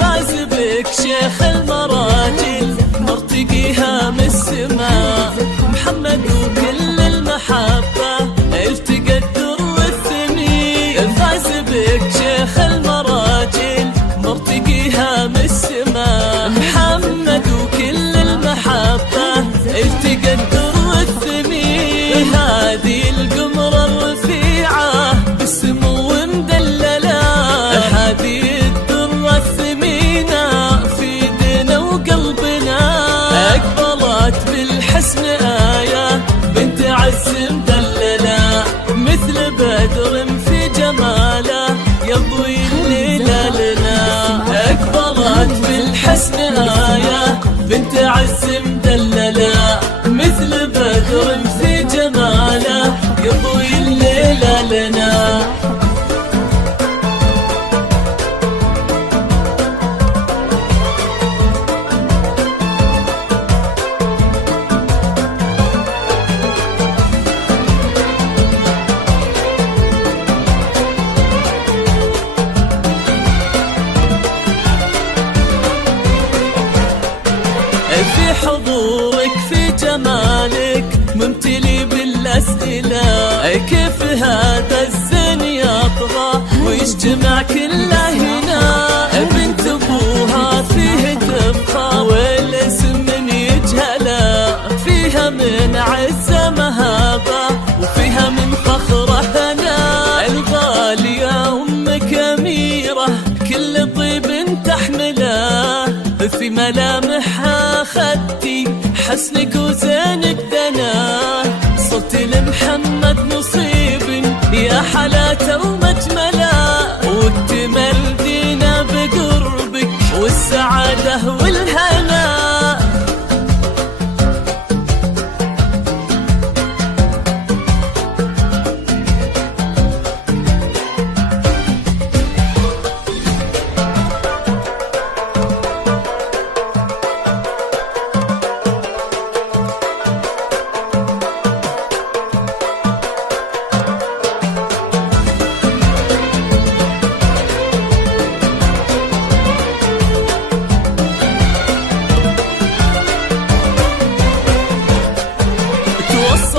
فاز بك شيخ المراجل مرتقيها من السماء، محمد وكل المحبة التقى الدر والثمين. فاز بك شيخ المراجل مرتقيها من السماء، محمد وكل المحبة التقى الدر والثمين. هذه القمرة الرفيعة بالسمو مدللة، هذه بالحسن آية بنت عز مدللة، مثل بدر في جماله يضوي الليلة لنا. أكبرت بالحسن آية بنت عز مدللة، مثل بدر في جماله يضوي الليلة لنا. في حضورك في جمالك ممتلي بالأسئلة، كيف هذا الزين يطغى ويجتمع كله هنا؟ بنت أبوها فيه تبقى والاسم من يجهله، فيها من عزة مهابة وفيها من فخرة هنا. الغالية أمك أميرة كل طيب تحمله، في ملامحها خدتي حسنك وزينك دنا. صرت لمحمد نصيب يا حلاته ومجمله، واكتمل دينا بقربك والسعادة والهنا.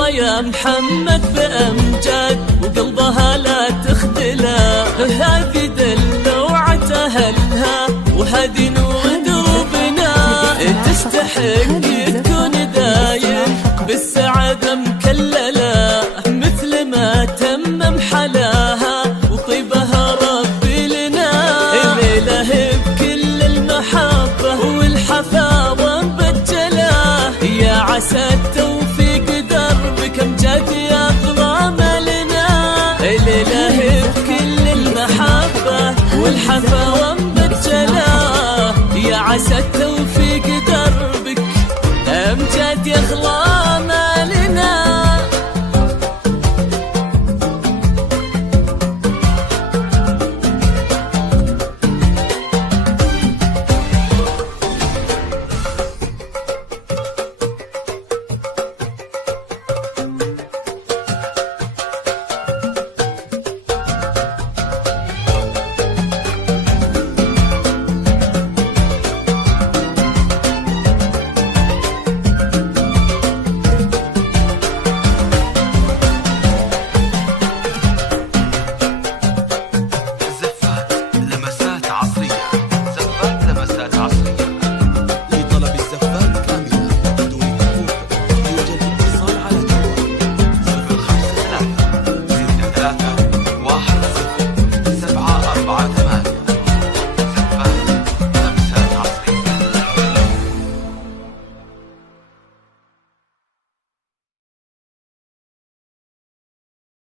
يا محمد بأمجاد وقلبها لا تخدله، هذه دلوعة أهلها وهذه نور دربنا. تستحق تكون دايم بالسعادة مكللة، مثل ما تمم حلاها وطيبها ربي لنا. الليلة بكل المحبة والحفاوة مبجلة، يا عسى كم جد يا أغلى مالنا. الليلة بكل المحبة والحفاوة مبجلة، يا عسى